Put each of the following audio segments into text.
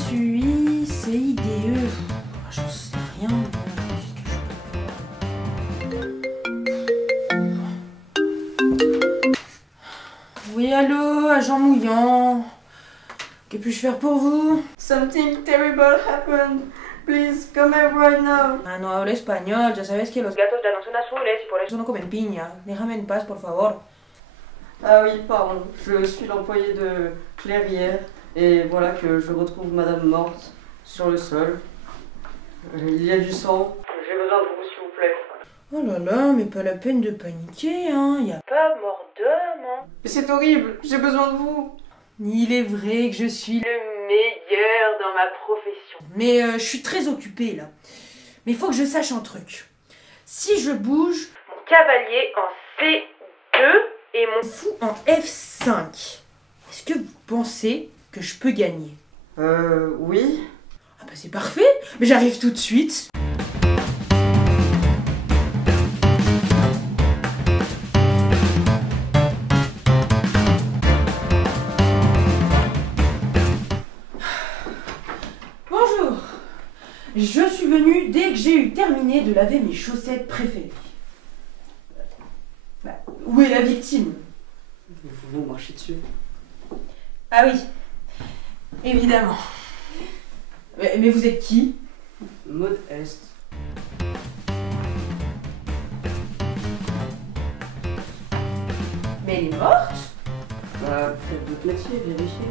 S-U-I-C-I-D-E. J'en sais rien. Oui, allô, agent Mouillant. Que puis-je faire pour vous? Something terrible happened. Please come here right now. Ah, no hablo español. Ya sabes que los gatos ya no son azules y por eso no comen piña. Déjame en paz, por favor. Ah oui, pardon. Je suis l'employé de Clairière et voilà que je retrouve madame morte sur le sol. Il y a du sang. J'ai besoin de vous, s'il vous plaît. Oh là là, mais pas la peine de paniquer, hein. Y a pas mort d'homme, hein. Mais c'est horrible. J'ai besoin de vous. Il est vrai que je suis le meilleur dans ma profession. Mais je suis très occupée là. Mais il faut que je sache un truc. Si je bouge, mon cavalier en C2 et mon fou en F5, est-ce que vous pensez que je peux gagner? Oui. Ah bah c'est parfait, mais j'arrive tout de suite. Bonjour. Je suis venue dès que j'ai eu terminé de laver mes chaussettes préférées. Bah, où est la victime? Vous marchez dessus. Ah oui, évidemment. Mais vous êtes qui? Mode Est. Mais elle est morte? Bah, faites votre métier, vérifiez.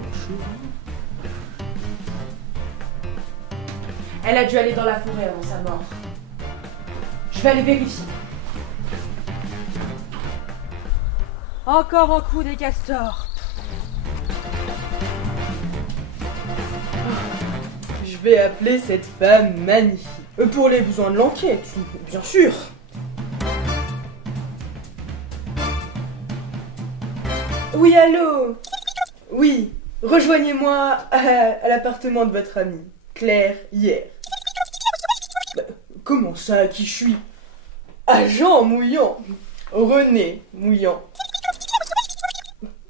Elle a dû aller dans la forêt avant sa mort. Je vais aller vérifier. Encore un coup des castors. Je vais appeler cette femme magnifique. Pour les besoins de l'enquête, bien sûr. Oui, allô? Oui, rejoignez-moi à l'appartement de votre amie, Claire, hier. Bah, comment ça, qui je suis? Agent Mouillant. René Mouillant.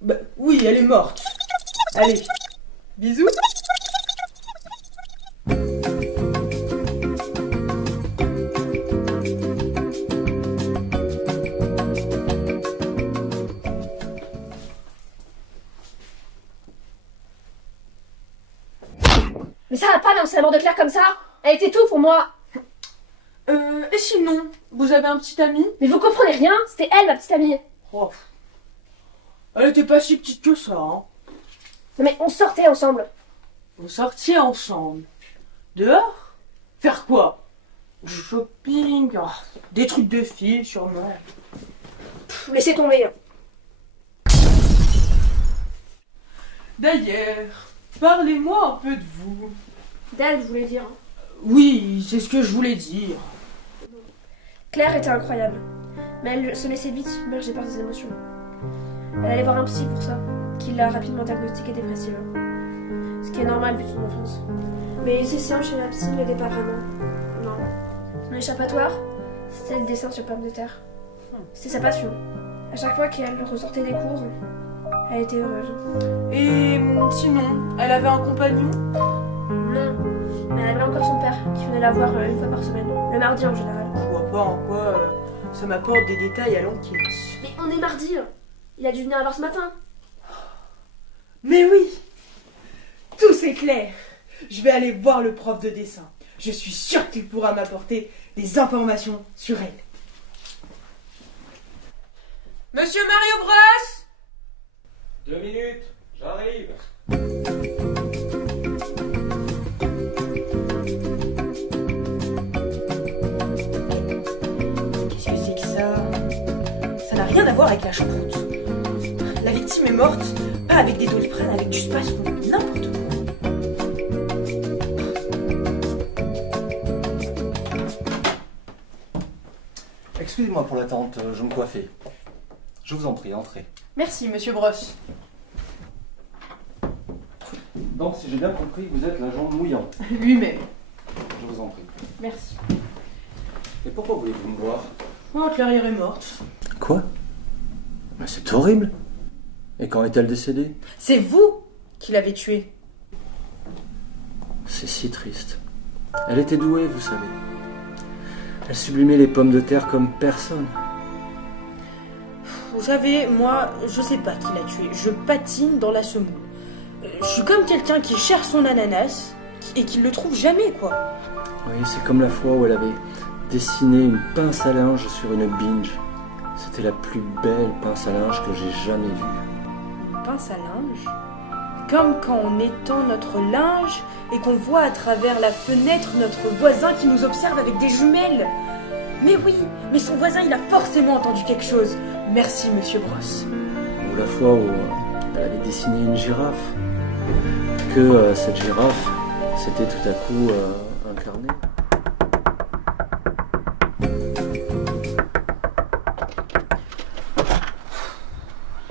Bah, oui, elle est morte. Allez, bisous. Mais ça va pas d'annoncer la mort de Claire comme ça. Elle était tout pour moi. Et sinon, vous avez un petit ami? Mais vous comprenez rien, c'était elle ma petite amie. Oh. Elle était pas si petite que ça, hein. Non mais on sortait ensemble. On sortit ensemble. Dehors? Faire quoi? Du shopping, oh, des trucs de filles sûrement. Laissez tomber. D'ailleurs, parlez-moi un peu de vous. D'elle, je voulais dire. Oui, c'est ce que je voulais dire. Claire était incroyable. Mais elle se laissait vite merger par ses émotions. Elle allait voir un psy pour ça, qui l'a rapidement diagnostiquée dépressive. Ce qui est normal vu son enfance. Mais ses séances chez la psy ne l'aidaient pas vraiment. Non. Son échappatoire, c'était le dessin sur pomme de terre. C'était sa passion. À chaque fois qu'elle ressortait des cours, elle était heureuse. Et sinon, elle avait un compagnon? Non, mais elle avait encore son père qui venait la voir une fois par semaine, le mardi en général. Je vois pas en quoi ça m'apporte des détails à l'enquête. Mais on est mardi. Il a dû venir alors ce matin. Mais oui, tout c'est clair. Je vais aller voir le prof de dessin. Je suis sûre qu'il pourra m'apporter des informations sur elle. Monsieur Mario Bros? 2 minutes, j'arrive. Qu'est-ce que c'est que ça? Ça n'a rien à voir avec la choucroute. La victime est morte, pas avec des doliprane, avec du spasme, n'importe quoi. Excusez-moi pour l'attente, je me coiffais. Je vous en prie, entrez. Merci, monsieur Brosse. Donc, si j'ai bien compris, vous êtes l'agent Mouillant. Lui-même. Je vous en prie. Merci. Et pourquoi voulez-vous me voir? Oh, Clairière est morte. Quoi? Mais c'est horrible. Et quand est-elle décédée? C'est vous qui l'avez tuée. C'est si triste. Elle était douée, vous savez. Elle sublimait les pommes de terre comme personne. Vous savez, moi, je sais pas qui l'a tué. Je patine dans la semoule. Je suis comme quelqu'un qui cherche son ananas et qui le trouve jamais, quoi. Oui, c'est comme la fois où elle avait dessiné une pince à linge sur une binge. C'était la plus belle pince à linge que j'ai jamais vue. Une pince à linge? Comme quand on étend notre linge et qu'on voit à travers la fenêtre notre voisin qui nous observe avec des jumelles. Mais oui, mais son voisin, il a forcément entendu quelque chose. Merci, monsieur Brosse. Ou la fois où elle avait dessiné une girafe. Que cette girafe s'était tout à coup incarnée.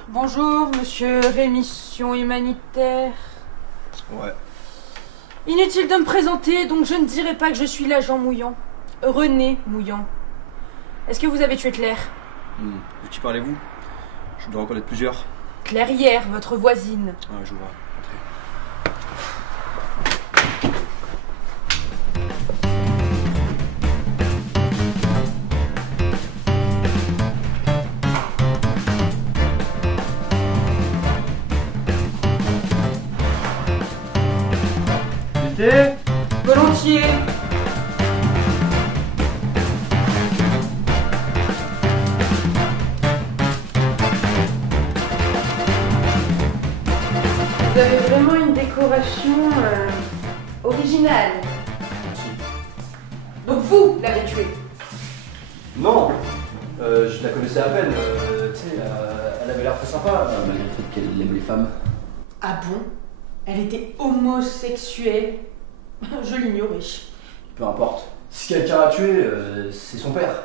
Bonjour, monsieur Rémission Humanitaire. Ouais. Inutile de me présenter, donc je ne dirai pas que je suis l'agent Mouillant. René Mouillant. Est-ce que vous avez tué Claire? De qui parlez-vous? Je dois en connaître plusieurs. Claire hier, votre voisine. Ah, je vois. Entrez. Volontiers. Vous avez vraiment une décoration originale. Donc vous l'avez tuée. Non, je la connaissais à peine. Tu sais, elle avait l'air très sympa, malgré le fait qu'elle aime les femmes. Ah bon? Elle était homosexuelle? Je l'ignorais. Peu importe. Si quelqu'un a tué, c'est son père.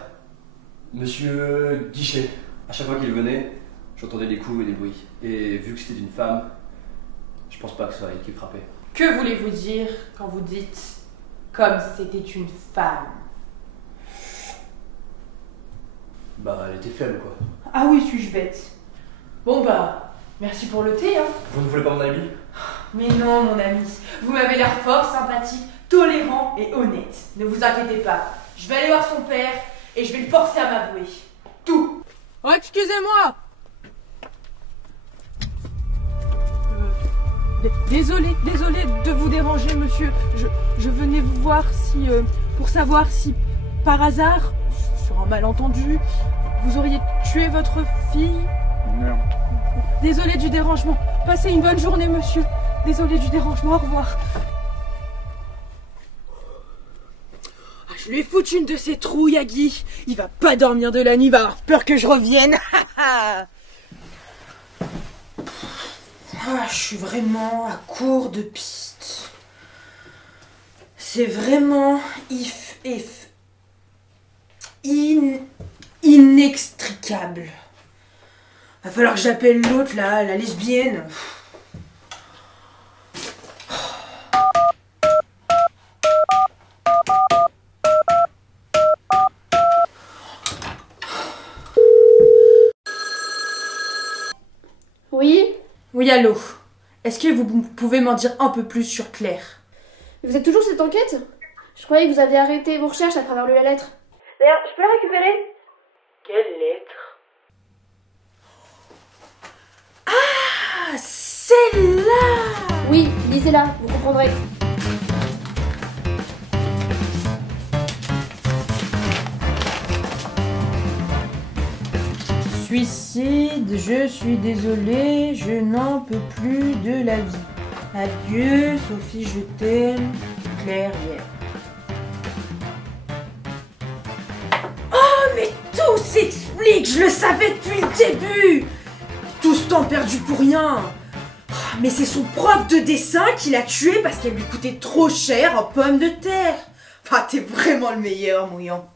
Monsieur Guichet. À chaque fois qu'il venait, j'entendais des coups et des bruits. Et vu que c'était une femme, je pense pas que ce soit elle qui frappait. Que voulez-vous dire quand vous dites comme c'était une femme? Bah, elle était faible, quoi. Ah oui, suis-je bête? Bon bah, merci pour le thé, hein. Vous ne voulez pas mon ami? Mais non, mon ami, vous m'avez l'air fort sympathique, tolérant et honnête. Ne vous inquiétez pas, je vais aller voir son père et je vais le forcer à m'avouer. Tout. Oh, excusez-moi. Désolé de vous déranger, monsieur. Je venais vous voir si, pour savoir si, par hasard, sur un malentendu, vous auriez tué votre fille. Merde. Désolé du dérangement. Passez une bonne journée, monsieur. Désolé du dérangement, au revoir. Ah, je lui ai foutu une de ces trouilles à Guy. Il va pas dormir de la nuit, il va avoir peur que je revienne. Ah, je suis vraiment à court de pistes. C'est vraiment inextricable. Va falloir que j'appelle l'autre là, la lesbienne. Oui? Oui, allô. Est-ce que vous pouvez m'en dire un peu plus sur Claire? Vous êtes toujours sur cette enquête? Je croyais que vous aviez arrêté vos recherches après avoir lu la lettre. D'ailleurs, je peux la récupérer? Quelle lettre? Ah, celle-là! Oui, lisez-la, vous comprendrez. Suicide, je suis désolée, je n'en peux plus de la vie. Adieu, Sophie, je t'aime, Claire hier. Oh, mais tout s'explique, je le savais depuis le début. Tout ce temps perdu pour rien. Oh, mais c'est son prof de dessin qui l'a tué parce qu'elle lui coûtait trop cher en pommes de terre. Enfin, t'es vraiment le meilleur, Mouillant.